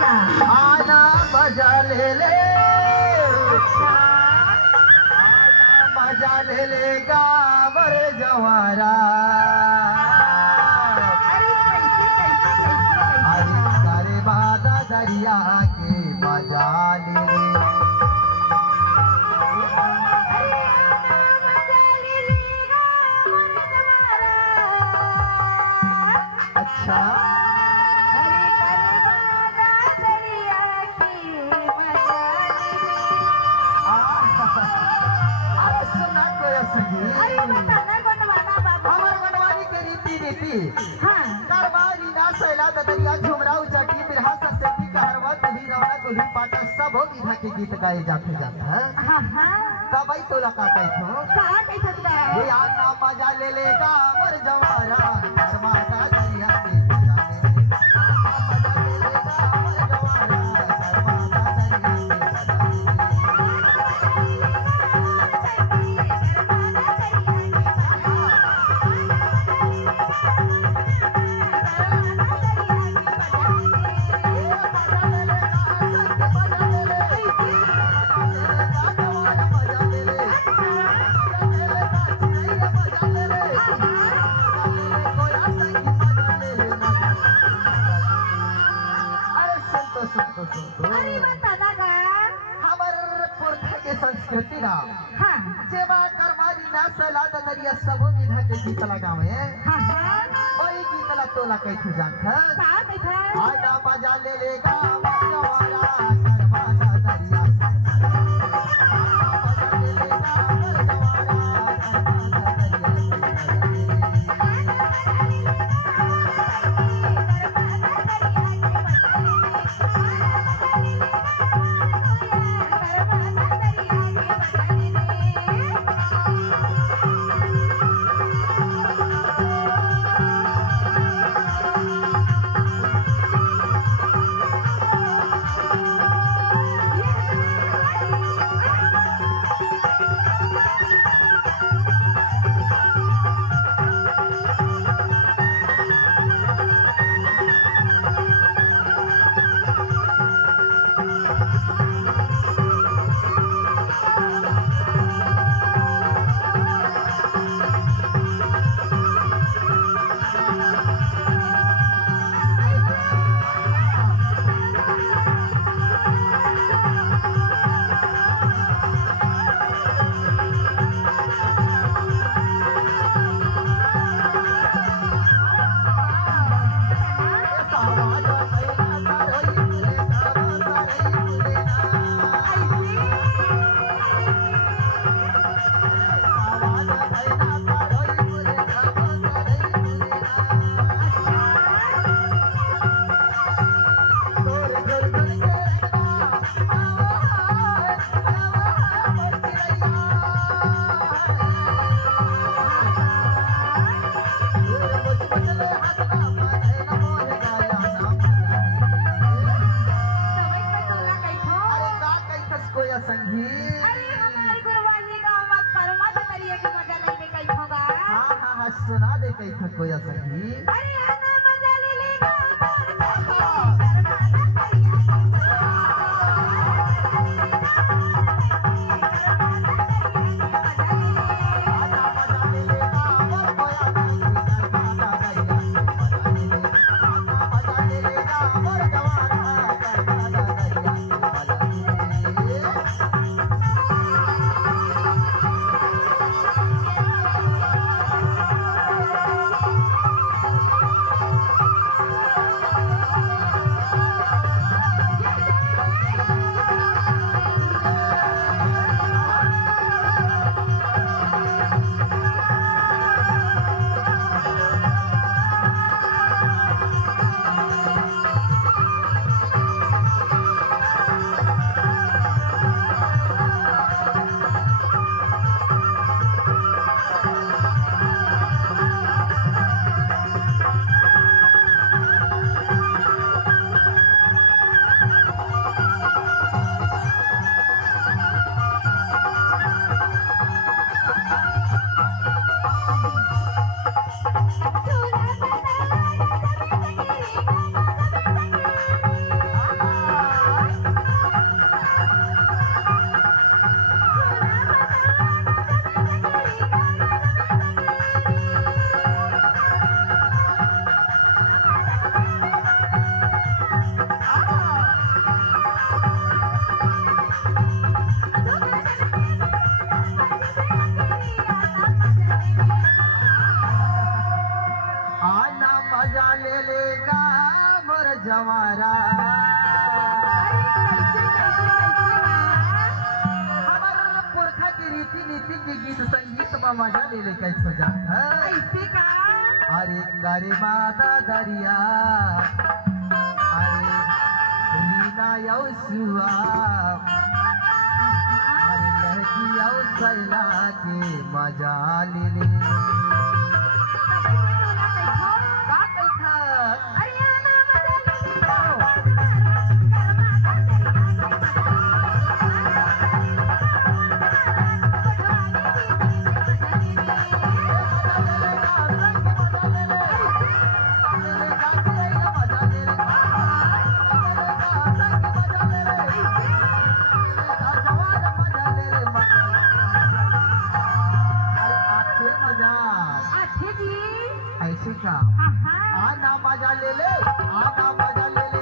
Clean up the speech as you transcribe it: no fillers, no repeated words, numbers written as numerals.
आना मजा ले ले, आना मजा ले ले गावर जवारा। अरे सारे बादा दरिया के मजा ले ले। अच्छा सब हो विधा के गीत गाए जाते जाते तब आई तो लगा कैथो ये आना मजा ले लेगा मर जवारा शर्माता दरिया के मजा ले लेगा मजा ले लेगा मर जवारा शर्माता संस्कृति ना जेबा करमारी ना सला दरिया सब विधा के गीत लगावे वही गीत ला तोला कैसे जानता आना मजा ले लेगा मजवारा करमाता दरिया मजा ले लेगा मजवारा करमाता सुना दे कैसा कोई सही अरे आना मजा ले लेगा नीति के गीत संगीत में मजा ले ले कैसे जात है ऐसे का अरे करे माता दरिया अरे रीना यौ सुआ अरे लहकी यौ सैला के मजा ले ले का कैथा अरियाना मजा ले गा ऐसे का आना मजा ले ले आना मजा ले ले